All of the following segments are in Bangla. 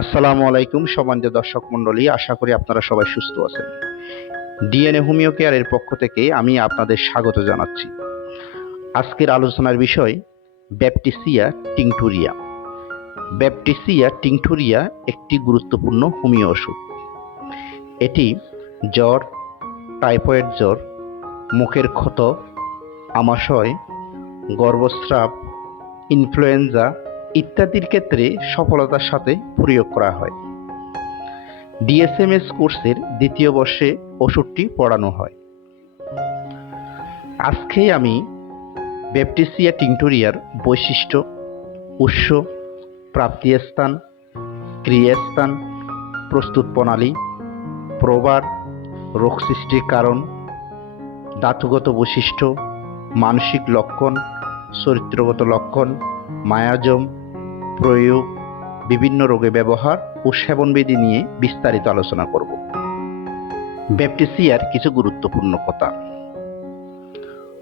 আসসালামু আলাইকুম সম্মানিত দর্শক মণ্ডলী, আশা করি আপনারা সবাই সুস্থ আছেন। ডিএনএ হোমিও কেয়ারের পক্ষ থেকে আমি আপনাদের স্বাগত জানাচ্ছি। আজকের আলোচনার বিষয়, ব্যাপটিসিয়া টিংটুরিয়া ব্যাপটিসিয়া টিংটুরিয়া একটি গুরুত্বপূর্ণ হোমিও ওষুধ। এটি জ্বর, টাইফয়েড জ্বর, মুখের ক্ষত, আমাশয়, গর্ভস্রাব, ইনফ্লুয়েঞ্জা ইত্যাদির ক্ষেত্রে সফলতার সাথে প্রয়োগ করা হয়। ডিএসএমএস কোর্সের দ্বিতীয় বর্ষে ওষুধটি পড়ানো হয়। আজকে আমি ব্যাপটিসিয়া টিংটোরিয়ার বৈশিষ্ট্য, উৎস, প্রাপ্তিস্থান, ক্রিয়াস্থান, প্রস্তুত প্রণালী, প্রবার, রোগ সৃষ্টির কারণ, ধাতুগত বৈশিষ্ট্য, মানসিক লক্ষণ, চরিত্রগত লক্ষণ, মায়াজম প্রয়োগ, বিভিন্ন রোগে ব্যবহার ও সেবনবিধি নিয়ে বিস্তারিত আলোচনা করব। ব্যাপটিসিয়ার কিছু গুরুত্বপূর্ণ কথা।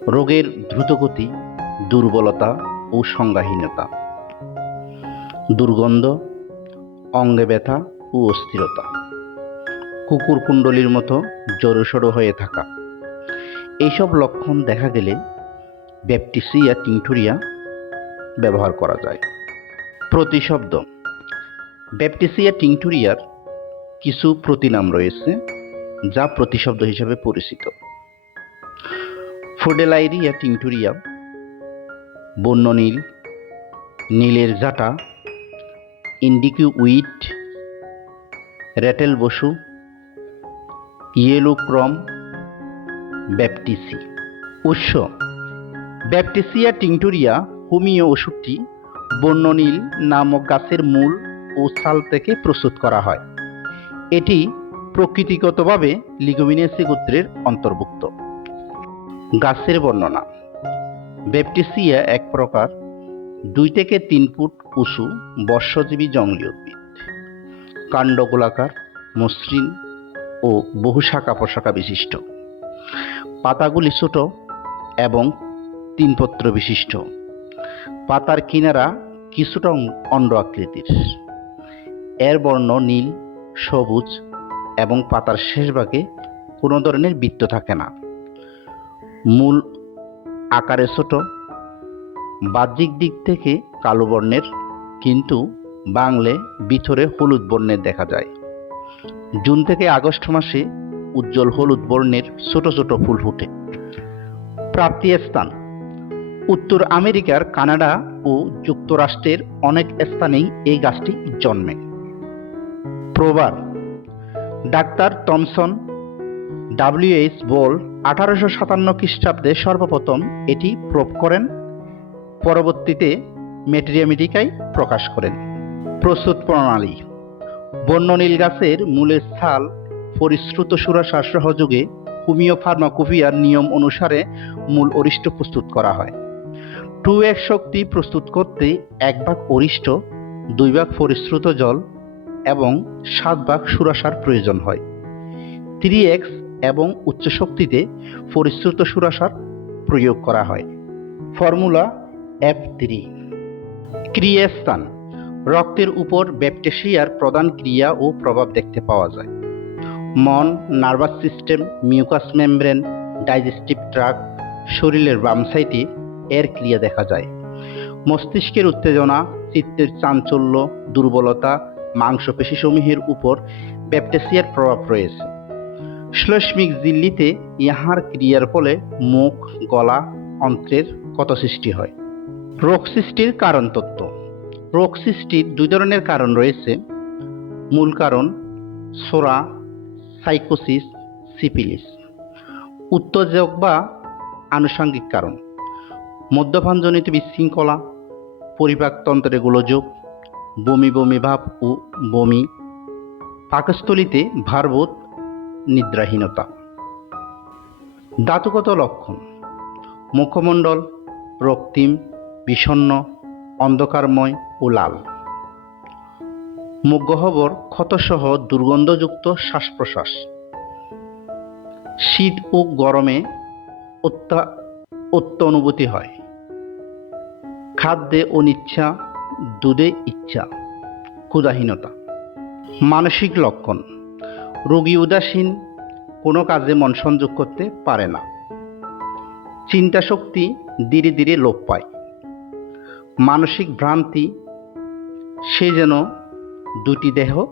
রোগের দ্রুতগতি, দুর্বলতা ও সংজ্ঞাহীনতা। দুর্গন্ধ, অঙ্গে ব্যথা ও অস্থিরতা। কুকুর কুণ্ডলীর মতো জড়সড়ো হয়ে থাকা। এইসব লক্ষণ দেখা গেলে ব্যাপটিসিয়া টিংটুরিয়া ব্যবহার করা যায়। প্রতিশব্দ। ব্যাপটিসিয়া টিংটুরিয়ার কিছু প্রতিনাম রয়েছে, যা প্রতিশব্দ হিসেবে পরিচিত। ফোডেলাইরিয়া টিংটুরিয়া, বন্য নীল, নীলের জাটা indigo weed rattle bush yellow broom Baptisia. উৎস। ব্যাপটিসিয়া টিংটুরিয়া হোমিও ওষুধটি বন্যনীল নামক গাছের মূল ও ছাল থেকে প্রস্তুত করা হয়। এটি প্রকৃতিগতভাবে লিগোমিনেসি গোত্রের অন্তর্ভুক্ত। গাছের বর্ণনা। ব্যাপটিসিয়া এক প্রকার দুই থেকে তিন ফুট উঁচু বর্ষজীবী জঙ্গলি উদ্ভিদ। কাণ্ড গোলাকার মসৃণ ও বহু শাখা প্রশাখা বিশিষ্ট। পাতাগুলি ছোট এবং তিনপত্র বিশিষ্ট। পাতার কিনারা কিছুটা অন্ড আকৃতির। এর বর্ণ নীল, সবুজ এবং পাতার শেষ ভাগে কোনো ধরনের বৃত্ত থাকে না। মূল আকারে ছোট, বাহ্যিক দিক থেকে কালো বর্ণের, কিন্তু বাংলে ভিতরে হলুদ বর্ণের দেখা যায়। জুন থেকে আগস্ট মাসে উজ্জ্বল হলুদ বর্ণের ছোট ছোট ফুল ফুটে। প্রাপ্তি স্থান। উত্তর আমেরিকার কানাডা ও যুক্তরাষ্ট্রের অনেক স্থানেই এই গাছটি জন্মে। প্রবার ডাক্তার টমসন ডাব্লিউএইচ বল আঠারোশো সাতান্ন খ্রিস্টাব্দে সর্বপ্রথম এটি প্রোভ করেন, পরবর্তীতে মেটেরিয়ামেটিকায় প্রকাশ করেন। প্রস্তুত প্রণালী বন্যনীল গাছের মূলের ছাল পরিশ্রুত সুরাসার সহযোগে হোমিও ফার্মাকোপিয়ার নিয়ম অনুসারে মূল অরিষ্ট প্রস্তুত করা হয়। টু এক শক্তি প্রস্তুত করতে এক ভাগ অরিষ্ট, দুই ভাগ পরিশ্রুত জল এবং সাত ভাগ সুরাসার প্রয়োজন হয়। থ্রি এক্স এবং উচ্চ শক্তিতে পরিশ্রুত সুরাসার প্রয়োগ করা হয়। Formula F three. ক্রিয়াস্থান। রক্তের উপর ব্যাপটেশিয়ার প্রধান ক্রিয়া ও প্রভাব দেখতে পাওয়া যায়। মন, nervous system, mucous membrane, digestive tract, শরীরের বাম সাইডে এর ক্রিয়া দেখা যায়। মস্তিষ্কের উত্তেজনা, চিত্তের চাঞ্চল্য, দুর্বলতা মাংসপেশিসমূহের উপর ব্যাপটেসিয়ার প্রভাব রয়েছে। শ্লেষ্মিক জিল্লিতে ইহার ক্রিয়ার ফলে মুখ, গলা, অন্ত্রের ক্ষত সৃষ্টি হয়। রোগ সৃষ্টির কারণ তত্ত্ব। রোগ সৃষ্টির দুই ধরনের কারণ রয়েছে। মূল কারণ, সোরা, সাইকোসিস সিপিলিস উত্তেজক বা আনুষঙ্গিক কারণ। মদ্যপানজনিত বিশৃঙ্খলা, পরিপাকতন্ত্রে গোলযোগ, বমি বমি ভাব ও বমি, পাকস্থলিতে ভারবোধ, নিদ্রাহীনতা। ধাতুগত লক্ষণ, মুখমণ্ডল, রক্তিম বিষণ্ন অন্ধকারময় ও লাল। মুখগহ্বর ক্ষতসহ দুর্গন্ধযুক্ত শ্বাস প্রশ্বাস শীত ও গরমে অত্য অনুভূতি হয়। খাদ্যে অনিচ্ছা, দুধে ইচ্ছা ক্ষুধাহীনতা মানসিক লক্ষণ, রোগী উদাসীন, কোনো কাজে মন সংযোগ করতে পারে না। চিন্তা শক্তি ধীরে ধীরে লোপ পায়। মানসিক ভ্রান্তি, সে যেন দুটি দেহ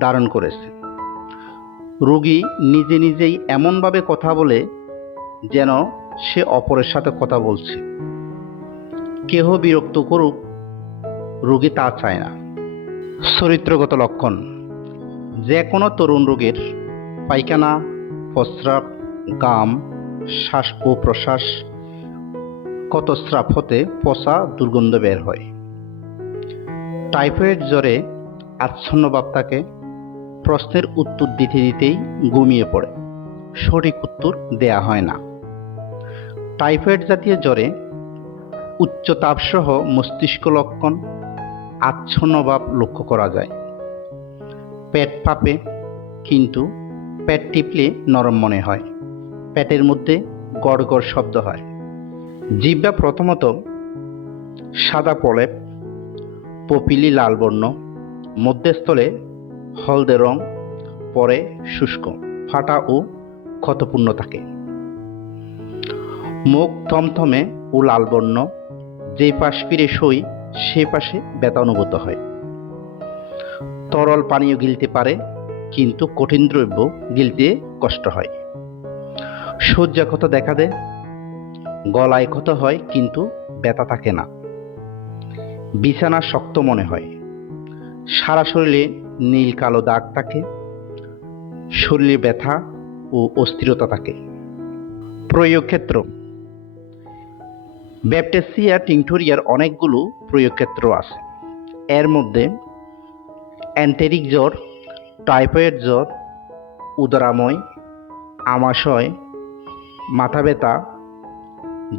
ধারণ করেছে। রোগী নিজে নিজেই এমনভাবে কথা বলে যেন সে অপরের সাথে কথা বলছে। কেহ বিরক্ত করুক, রোগী তা চায় না। চরিত্রগত লক্ষণ, যে কোনো তরুণ রোগের পায়খানা, প্রস্রাব, গাম, শ্বাস ও প্রশ্বাস কত স্রাব হতে পচা দুর্গন্ধ বের হয়। টাইফয়েড জ্বরে আচ্ছন্ন থাকে, প্রশ্নের উত্তর দিতে দিতেই ঘুমিয়ে পড়ে। সঠিক উত্তর দেয়া হয় না। টাইফয়েড জাতীয় জ্বরে উচ্চ তাপসহ মস্তিষ্ক লক্ষণ আচ্ছন্ন ভাব লক্ষ্য করা যায়। পেট ফাঁপে কিন্তু পেট টিপলে নরম মনে হয়। পেটের মধ্যে গড় গড় শব্দ হয়। জিহ্বা প্রথমত সাদা প্রলেপ, পপিলি লাল বর্ণ, মধ্যস্থলে হলদে রং, পরে শুষ্ক, ফাটা ও ক্ষতপূর্ণ থাকে। মুখ থমথমে ও লাল বর্ণ। যে পাশ ফিরে সই, সে পাশে ব্যথা অনুভূত হয়। তরল পানীয় গিলতে পারে, কিন্তু কঠিন দ্রব্য গিলতে কষ্ট হয়। সজ্জা ক্ষত দেখা দেয়, গলায় ক্ষত হয়, কিন্তু ব্যথা থাকে না। বিছানা শক্ত মনে হয়। সারা শরীরে নীল কালো দাগ থাকে। শরীরে ব্যথা ও অস্থিরতা থাকে। প্রয়োগ ক্ষেত্র ব্যাপটেসিয়া টিংটোরিয়ার অনেকগুলো প্রয়োগ ক্ষেত্র আছে। এর মধ্যে অ্যান্টেরিক জ্বর, টাইফয়েড জ্বর, উদরাময়, আমাশয়, মাথা ব্যথা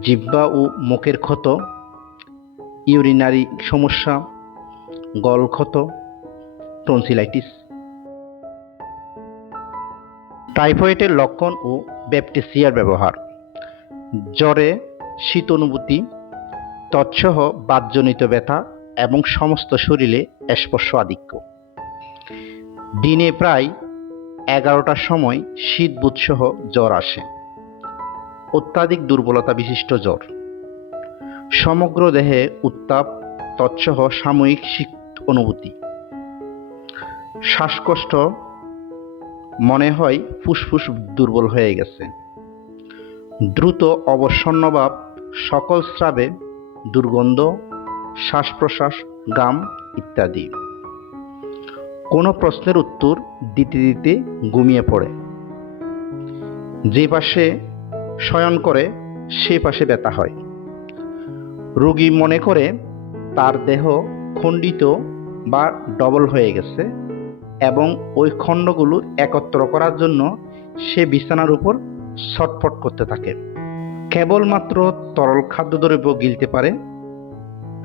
জিব্বা ও মুখের ক্ষত, ইউরিনারি সমস্যা গলক্ষত টনসিলাইটিস টাইফয়েডের লক্ষণ ও ব্যাপটেসিয়ার ব্যবহার। জ্বরে শীত অনুভূতি তৎসহ বাতজনিত ব্যথা এবং সমস্ত শরীরে স্পর্শ আধিক্য। দিনে প্রায় এগারোটার সময় শীত বুৎসহ জ্বর আসে। অত্যাধিক দুর্বলতা বিশিষ্ট জ্বর। সমগ্র দেহে উত্তাপ, তৎসহ সাময়িক শীত অনুভূতি। শ্বাসকষ্ট, মনে হয় ফুসফুস দুর্বল হয়ে গেছে। দ্রুত অবসন্নভাব সকল স্রাবে দুর্গন্ধ শ্বাস প্রশ্বাস গাম ইত্যাদি। কোনো প্রশ্নের উত্তর দিতে দিতে ঘুমিয়ে পড়ে। যে পাশে শয়ন করে, সে পাশে ব্যথা হয়। রোগী মনে করে তার দেহ খণ্ডিত বা ডবল হয়ে গেছে এবং ওই খণ্ডগুলো একত্র করার জন্য সে বিছানার উপর ছটফট করতে থাকে। কেবলমাত্র তরল খাদ্যদ্রব্য গিলতে পারে,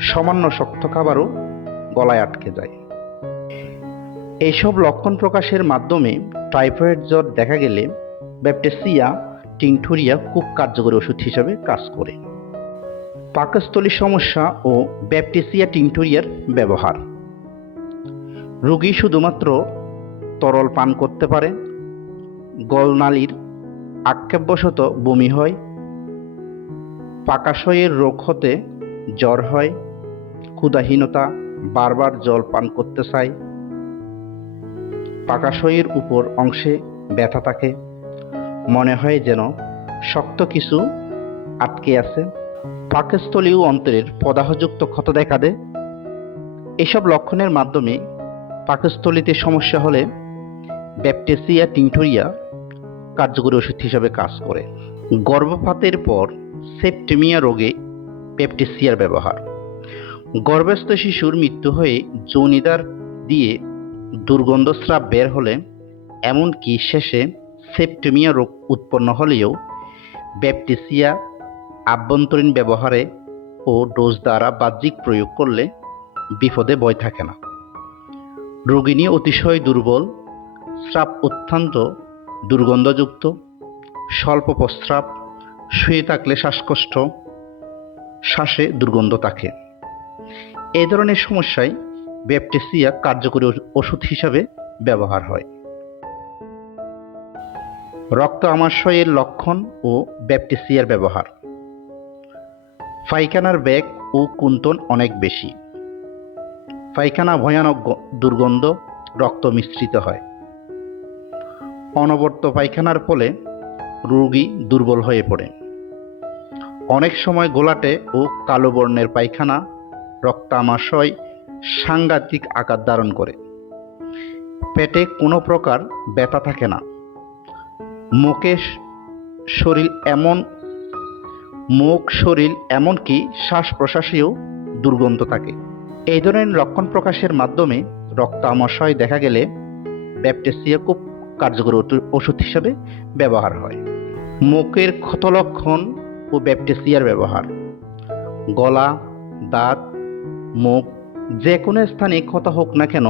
সামান্য শক্ত খাবারও গলায় আটকে যায়। এইসব লক্ষণ প্রকাশের মাধ্যমে টাইফয়েড জ্বর দেখা গেলে ব্যাপটেসিয়া টিংঠুরিয়া খুব কার্যকরী ওষুধ হিসাবে কাজ করে। পাকস্থলী সমস্যা ও ব্যাপটেসিয়া টিংঠুরিয়ার ব্যবহার। রোগী শুধুমাত্র তরল পান করতে পারে, গলনালির আক্ষেপবশত বমি হয় পাকাশয়ের রোগ হতে জ্বর হয়, ক্ষুধাহীনতা, বারবার জল পান করতে চায়। পাকাশয়ের উপর অংশে ব্যথা থাকে। মনে হয় যেন শক্ত কিছু আটকে আছে। পাকস্থলীয় অন্তরের পদাহযুক্ত ক্ষত দেখা দেয়। এসব লক্ষণের মাধ্যমে পাকস্থলীতে সমস্যা হলে ব্যাপটেসিয়া টিংটোরিয়া কার্যকরী ওষুধ হিসাবে কাজ করে। গর্ভপাতের পর সেপ্টেমিয়া রোগে পেপটেসিয়ার ব্যবহার। গর্ভস্থ শিশুর মৃত্যু হয়ে যৌনিদার দিয়ে দুর্গন্ধ স্রাব বের হলে, এমনকি শেষে সেপ্টেমিয়া রোগ উৎপন্ন হলেও ব্যাপটেসিয়া আভ্যন্তরীণ ব্যবহারে ও ডোজ দ্বারা বাহ্যিক প্রয়োগ করলে বিপদে ভয় থাকে না। রোগিণী অতিশয় দুর্বল, স্রাব অত্যন্ত দুর্গন্ধযুক্ত, স্বল্প প্রস্রাব শুয়ে থাকলে শ্বাসকষ্ট, শ্বাসে দুর্গন্ধ থাকে। এই ধরনের সমস্যায় ব্যাপটেসিয়া কার্যকরী ওষুধ হিসাবে ব্যবহার হয়। রক্ত আমাশয়ের লক্ষণ ও ব্যাপটিসিয়ার ব্যবহার। পায়খানার ব্যাগ ও কুন্তন অনেক বেশি। পায়খানা ভয়ানক দুর্গন্ধ রক্ত মিশ্রিত হয়। অনবর্ত পায়খানার ফলে রোগী দুর্বল হয়ে পড়ে। অনেক সময় গোলাটে ও কালো বর্ণের পায়খানা, রক্তামাশয়, সাংঘাতিক আকার ধারণ করে। পেটে কোনো প্রকার ব্যথা থাকে না। মুখে শরীর এমন, মুখ শরীর এমনকি শ্বাস প্রশ্বাসেও দুর্গন্ধ থাকে। এই ধরনের লক্ষণ প্রকাশের মাধ্যমে রক্তামাশয় দেখা গেলে ব্যাপটেসিয়া খুব কার্যকরী ওষুধ হিসাবে ব্যবহার হয়। মুখের ক্ষত লক্ষণ ও ব্যাপটেসিয়ার ব্যবহার। গলা, দাঁত, মুখ, যে কোনো স্থানে ক্ষত হোক না কেন,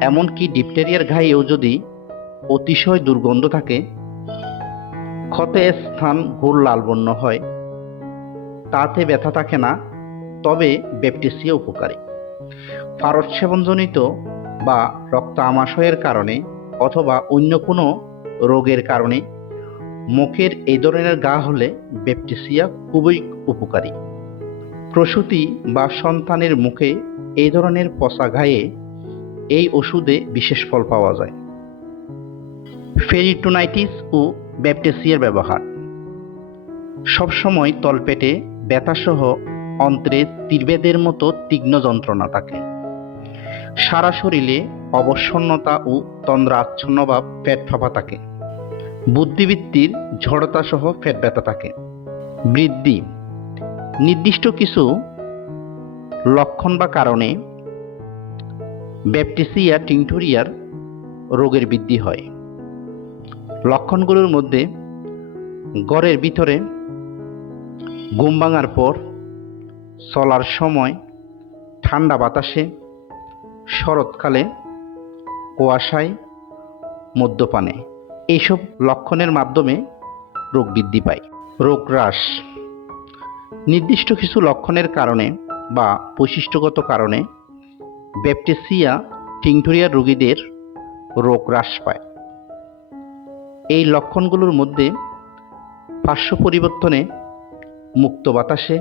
এমনকি ডিপটেরিয়ার ঘায়েও যদি অতিশয় দুর্গন্ধ থাকে, ক্ষতে স্থান ঘোর লাল বর্ণ হয়। তাতে ব্যথা থাকে না, তবে ব্যাপটিসিয়া উপকারী। ফারদ সেবনজনিত বা রক্ত আমাশয়ের কারণে অথবা অন্য কোনো রোগের কারণে মুখের এই ধরনের গা হলে ব্যাপটিসিয়া খুবই উপকারী। প্রসূতি বা সন্তানের মুখে এই ধরনের পচা ঘায়ে এই ওষুধে বিশেষ ফল পাওয়া যায়। ফেরিটোনাইটিস ও ব্যাপটেসিয়ার ব্যবহার। সবসময় তলপেটে ব্যথাসহ অন্ত্রে তীর্বেদের মতো তীক্ষ্ণ যন্ত্রণা থাকে। সারা শরীরে অবসন্নতা ও তন্দ্রা আচ্ছন্ন বা পেট ফাঁপা থাকে। বুদ্ধিবৃত্তির ঝড়তা সহ পেট ব্যথা থাকে। বৃদ্ধি। নির্দিষ্ট কিছু লক্ষণ বা কারণে ব্যাপটিসিয়া টিংটুরিয়ার রোগের বৃদ্ধি হয়। লক্ষণগুলোর মধ্যে গড়ের ভিতরে ঘুম ভাঙার পর, চলার সময় ঠান্ডা বাতাসে, শরৎকালে, কুয়াশায়, মদ্যপানে। এইসব লক্ষণের মাধ্যমে রোগ বৃদ্ধি পায়। রোগ হ্রাস। নির্দিষ্ট কিছু লক্ষণের কারণে বা বৈশিষ্ট্যগত কারণে ব্যাপটেসিয়া টিংটুরিয়ার রোগীদের রোগ হ্রাস পায়। এই লক্ষণগুলোর মধ্যে পার্শ্ব পরিবর্তনে মুক্ত বাতাসে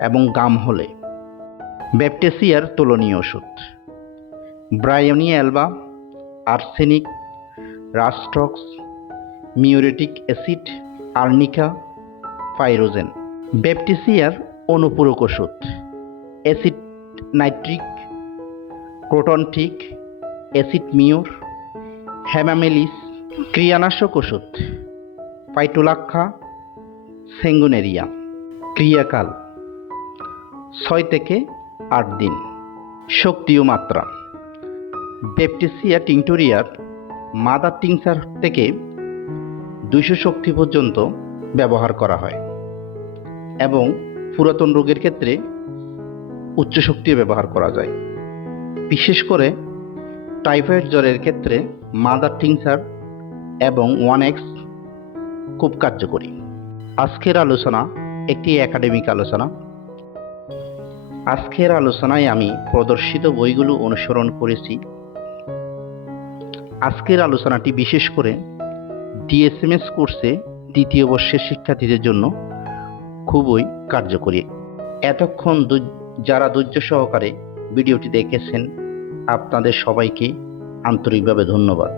এবং গাম হলে। ব্যাপটেসিয়ার তুলনীয় ওষুধ। Bryonia alba, arsenic rhus tox muriatic acid, arnica, pyrogen. ব্যাপটিসিয়ার অনুপূরক ওষুধ, acid nitric croton tig acid mur Hamamelis ক্রিয়ানাশক ওষুধ পাইটোলাক্ষা সেঙ্গুনেরিয়া। ক্রিয়াকাল, ছয় থেকে আট দিন। শক্তি ও মাত্রা। ব্যাপটিসিয়া টিংটোরিয়ার মাদার টিংসার থেকে দুইশো শক্তি পর্যন্ত ব্যবহার করা হয় এবং পুরাতন রোগের ক্ষেত্রে উচ্চ শক্তিও ব্যবহার করা যায়। বিশেষ করে টাইফয়েড জ্বরের ক্ষেত্রে মাদার টিংসার এবং ওয়ান এক্স খুব কার্যকরী। আজকের আলোচনা একটি একাডেমিক আলোচনা। আজকের আলোচনায় আমি প্রদর্শিত বইগুলো অনুসরণ করেছি। আজকের আলোচনাটি বিশেষ করে ডিএসএমএস কোর্সে দ্বিতীয় বর্ষের শিক্ষার্থীদের জন্য খুবই কার্যকরী। এতক্ষণ যারা ধৈর্য সহকারে ভিডিওটি দেখেছেন, আপনাদের সবাইকে আন্তরিকভাবে ধন্যবাদ।